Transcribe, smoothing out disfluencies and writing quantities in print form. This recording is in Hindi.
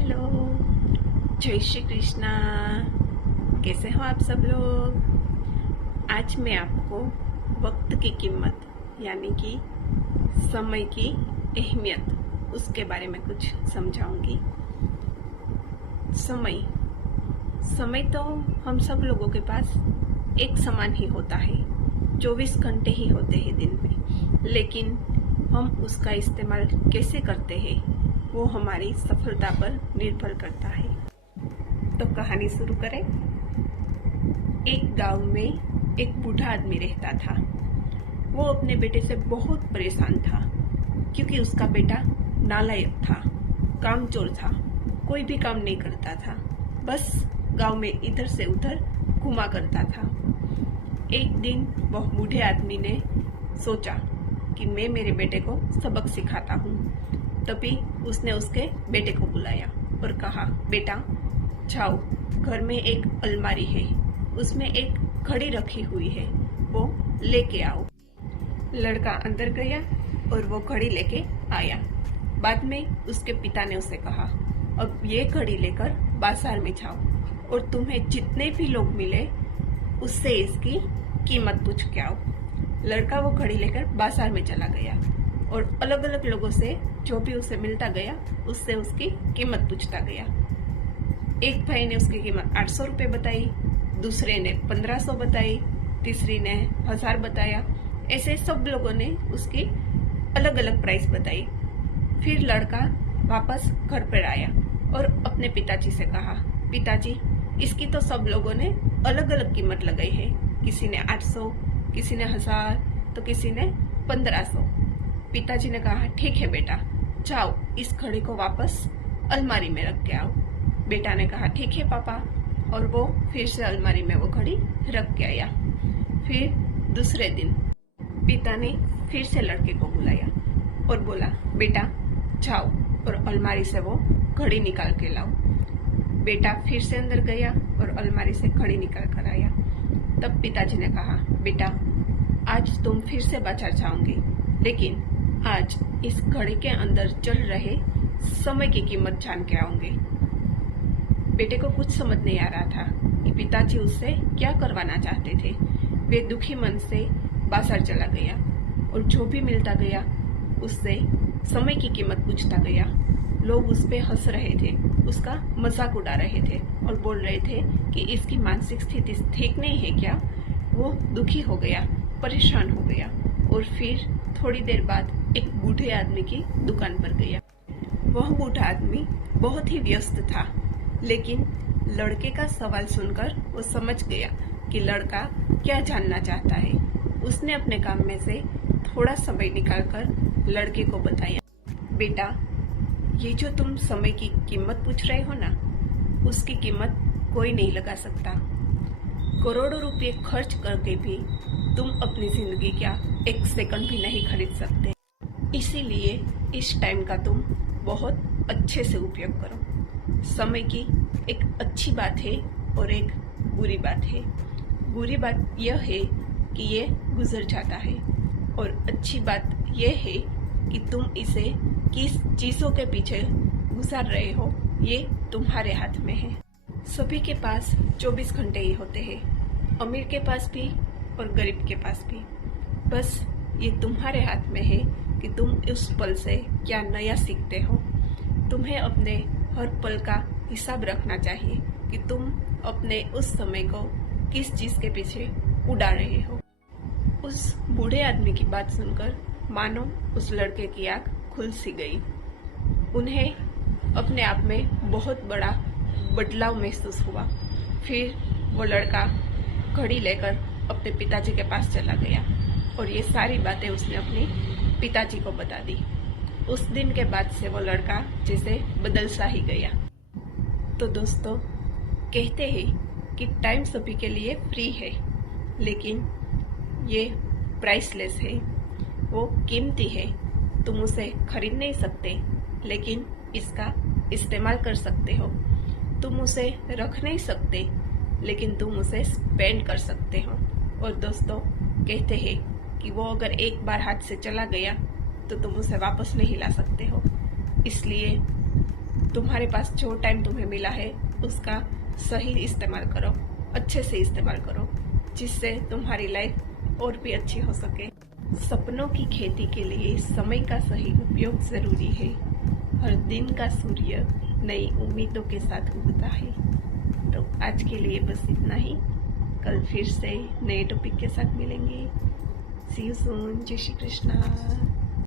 हेलो, जय श्री कृष्णा। कैसे हो आप सब लोग। आज मैं आपको वक्त की कीमत यानी कि समय की अहमियत उसके बारे में कुछ समझाऊंगी। समय समय तो हम सब लोगों के पास एक समान ही होता है। 24 घंटे ही होते हैं दिन में, लेकिन हम उसका इस्तेमाल कैसे करते हैं वो हमारी सफलता पर निर्भर करता है। तो कहानी शुरू करें। एक गांव में एक बूढ़ा आदमी रहता था। वो अपने बेटे से बहुत परेशान था, क्योंकि उसका बेटा नालायक था, कामचोर था, कोई भी काम नहीं करता था, बस गांव में इधर से उधर घुमा करता था। एक दिन वह बूढ़े आदमी ने सोचा कि मैं मेरे बेटे को सबक सिखाता हूँ। तभी उसने उसके बेटे को बुलाया और कहा, बेटा जाओ, घर में एक अलमारी है, उसमें एक घड़ी रखी हुई है, वो लेके आओ। लड़का अंदर गया और वो घड़ी लेके आया। बाद में उसके पिता ने उसे कहा, अब ये घड़ी लेकर बाजार में जाओ और तुम्हें जितने भी लोग मिले उससे इसकी कीमत पूछ के आओ। लड़का वो घड़ी लेकर बाजार में चला गया और अलग अलग लोगों से जो भी उसे मिलता गया उससे उसकी कीमत पूछता गया। एक भाई ने उसकी कीमत 800 रुपये बताई, दूसरे ने 1500 बताई, तीसरी ने 1000 बताया। ऐसे सब लोगों ने उसकी अलग अलग प्राइस बताई। फिर लड़का वापस घर पर आया और अपने पिताजी से कहा, पिताजी इसकी तो सब लोगों ने अलग अलग कीमत लगाई है, किसी ने 800, किसी ने 1000, तो किसी ने 1500। पिताजी ने कहा, ठीक है बेटा, जाओ इस घड़ी को वापस अलमारी में रख के आओ। बेटा ने कहा, ठीक है पापा, और वो फिर से अलमारी में वो घड़ी रख के आया। फिर दूसरे दिन पिता ने फिर से लड़के को बुलाया और बोला, बेटा जाओ और अलमारी से वो घड़ी निकाल के लाओ। बेटा फिर से अंदर गया और अलमारी से घड़ी निकाल कर आया। तब पिताजी ने कहा, बेटा आज तुम फिर से बाजार जाओगे, लेकिन आज इस घड़ी के अंदर चल रहे समय की कीमत जान के आओगे। बेटे को कुछ समझ नहीं आ रहा था कि पिताजी उससे क्या करवाना चाहते थे। वे दुखी मन से बाजार चला गया और जो भी मिलता गया उससे समय की कीमत पूछता गया। लोग उस पे हंस रहे थे, उसका मजाक उड़ा रहे थे और बोल रहे थे कि इसकी मानसिक स्थिति ठीक नहीं है क्या। वो दुखी हो गया, परेशान हो गया और फिर थोड़ी देर बाद एक बूढ़े आदमी की दुकान पर गया। वह बूढ़ा आदमी बहुत ही व्यस्त था, लेकिन लड़के का सवाल सुनकर वो समझ गया कि लड़का क्या जानना चाहता है। उसने अपने काम में से थोड़ा समय निकालकर लड़के को बताया, बेटा ये जो तुम समय की कीमत पूछ रहे हो ना, उसकी कीमत कोई नहीं लगा सकता। करोड़ों रुपए खर्च करके भी तुम अपनी जिंदगी का एक सेकंड भी नहीं खरीद सकते। इसीलिए इस टाइम का तुम बहुत अच्छे से उपयोग करो। समय की एक अच्छी बात है और एक बुरी बात है। बुरी बात यह है कि ये गुजर जाता है, और अच्छी बात यह है कि तुम इसे किस चीजों के पीछे गुजार रहे हो ये तुम्हारे हाथ में है। सभी के पास 24 घंटे ही होते हैं, अमीर के पास भी और गरीब के पास भी। बस ये तुम्हारे हाथ में है कि तुम उस पल से क्या नया सीखते हो। तुम्हें अपने हर पल का हिसाब रखना चाहिए कि तुम अपने उस समय को किस चीज के पीछे उड़ा रहे हो। उस बूढ़े आदमी की बात सुनकर मानो उस लड़के की आंख खुल सी गई। उन्हें अपने आप में बहुत बड़ा बदलाव महसूस हुआ। फिर वो लड़का घड़ी लेकर अपने पिताजी के पास चला गया और ये सारी बातें उसने अपने पिताजी को बता दी। उस दिन के बाद से वो लड़का जैसे बदल सा ही गया। तो दोस्तों, कहते हैं कि टाइम सभी के लिए फ्री है, लेकिन ये प्राइसलेस है, वो कीमती है। तुम उसे खरीद नहीं सकते, लेकिन इसका इस्तेमाल कर सकते हो। तुम उसे रख नहीं सकते, लेकिन तुम उसे स्पेंड कर सकते हो। और दोस्तों, कहते हैं कि वो अगर एक बार हाथ से चला गया तो तुम उसे वापस नहीं ला सकते हो। इसलिए तुम्हारे पास जो टाइम तुम्हें मिला है उसका सही इस्तेमाल करो, अच्छे से इस्तेमाल करो, जिससे तुम्हारी लाइफ और भी अच्छी हो सके। सपनों की खेती के लिए समय का सही उपयोग जरूरी है। हर दिन का सूर्य नई उम्मीदों के साथ उगता है। तो आज के लिए बस इतना ही। कल फिर से नए टॉपिक के साथ मिलेंगे। सी यू सून। जय श्री कृष्णा।